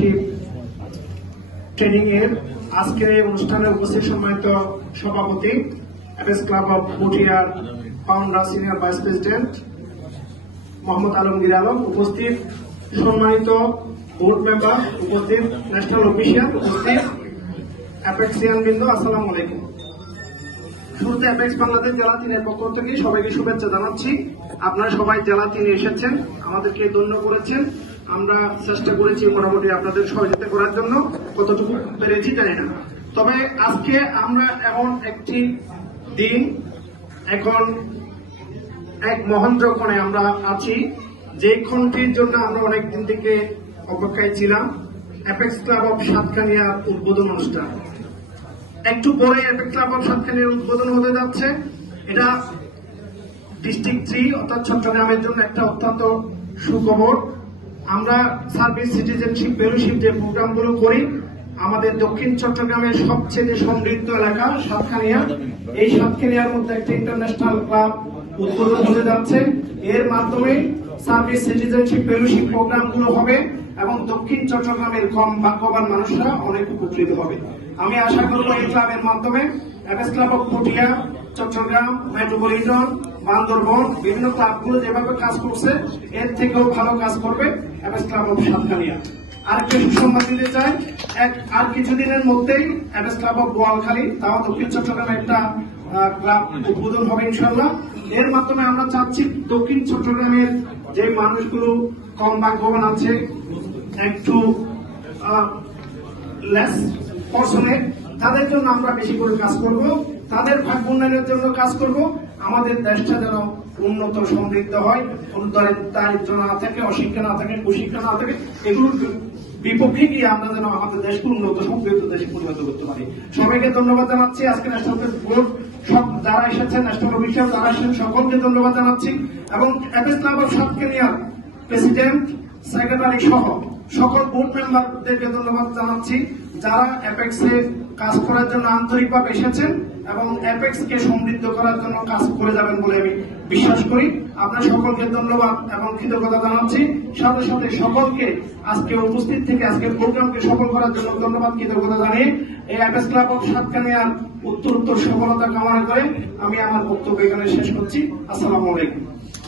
Fellowship training এর আজকের এই অনুষ্ঠানে উপস্থিত সম্মানিত সভাপতি অ্যাপেক্স ক্লাব অফ পুঠিয়ার founder senior vice president Mohammad Alamgir Alam, উপস্থিত সম্মানিত বোর্ড মেম্বার, উপস্থিত ন্যাশনাল অফিসিয়াল, উপস্থিত অ্যাপেক্সিয়ান বৃন্দ, আসসালামু আলাইকুম। শুরুতে অ্যাপেক্স বাংলাদেশ জেলা 3-এর পক্ষ থেকে সবাইকে শুভেচ্ছা জানাচ্ছি। আপনারা সবাই জেলা 3-এ এসেছেন, আমাদেরকে ধন্য করেছেন। আমরা চেষ্টা করেছি মোটামুটি আপনাদের সহযোগিতা করার জন্য, কতটুকু পেরেছি জানি না। তবে আজকে আমরা এমন একটি দিন, এখন এক মহেন্দ্রক্ষণে আমরা আছি, যে ক্ষণটির জন্য আমরা অনেকদিন থেকে অপেক্ষায় ছিলাম। অ্যাপেক্স ক্লাব অফ সাতকানিয়ার উদ্বোধন অনুষ্ঠান একটু পরে অ্যাপেক্স ক্লাব অফ সাতকানিয়ার উদ্বোধন হতে যাচ্ছে। এটা ডিস্ট্রিক্ট 3 অর্থাৎ চট্টগ্রামের জন্য একটা অত্যন্ত সুখবর। আমরা সার্ভিস সিটিজেনশিপ ফেলোশিপ যে প্রোগ্রামগুলো করি, আমাদের দক্ষিণ চট্টগ্রামের সবচেয়ে সমৃদ্ধ এলাকা সাতকানিয়া, এই সাতকানিয়ার মধ্যে একটা ইন্টারন্যাশনাল ক্লাব উদ্বোধন হতে যাচ্ছে। এর মাধ্যমে সার্ভিস সিটিজেনশিপ ফেলোশিপ প্রোগ্রামগুলো হবে এবং দক্ষিণ চট্টগ্রামের কম ভাগ্যবান মানুষরা অনেক উপকৃত হবে। আমি আশা করব এই ক্লাবের মাধ্যমে apex club of Puthia, Chittagong, metropolitan, Bandarban বিভিন্ন ক্লাবগুলো যেভাবে কাজ করছে এর থেকেও ভালো কাজ করবে অ্যাপেক্স ক্লাব অফ সাতকানিয়া। আরেকটা সুসংবাদ দিতে চাই, আর কিছুদিনের মধ্যেই অ্যাপেক্স ক্লাব অফ বোয়ালখালী, তাও দক্ষিণ চট্টগ্রামে একটা ক্লাব উদ্বোধন হবে ইনশাল্লাহ। এর মাধ্যমে আমরা চাচ্ছি দক্ষিণ চট্টগ্রামের যে মানুষগুলো কম ভাগ্যবান আছে, একটু লেস ফরচুনেট, তাদের জন্য আমরা বেশি করে কাজ করব, তাদের ভাগ্য উন্নয়নের জন্য কাজ করব। আমাদের দেশটা যেন উন্নত সমৃদ্ধ হয়, দারিদ্র না থাকে, অশিক্ষা না থাকে, কুশিক্ষা না থাকে, এগুলোর বিপক্ষে গিয়ে আমরা যেন আমাদের দেশকে উন্নত সমৃদ্ধ দেশে পরিণত করতে পারি। সবাইকে ধন্যবাদ জানাচ্ছি। আজকে ন্যাশনাল বোর্ড সব যারা এসেছেন, ন্যাশনাল অফিসিয়াল যারা এসেছেন, সকলকে ধন্যবাদ জানাচ্ছি এবং অ্যাপেক্স ক্লাব অফ সাতকানিয়ার প্রেসিডেন্ট, সেক্রেটারি সহ সকল বোর্ড মেম্বারদেরকে ধন্যবাদ জানাচ্ছি, যারা অ্যাপেক্সে কাজ করার জন্য আন্তরিকভাবে এসেছেন এবং অ্যাপেক্সকে সমৃদ্ধ করার জন্য কাজ করে যাবেন বলে আমি বিশ্বাস করি। আপনার সকলকে ধন্যবাদ এবং কৃতজ্ঞতা জানাচ্ছি। সাথে সাথে সকলকে আজকে উপস্থিত থেকে আজকের প্রোগ্রামকে সফল করার জন্য ধন্যবাদ, কৃতজ্ঞতা জানিয়ে এই অ্যাপেক্স ক্লাব অফ সাতকানিয়ার উত্তরোত্তর সফলতা কামনা করে আমি আমার বক্তব্য এখানে শেষ করছি। আসসালামু আলাইকুম।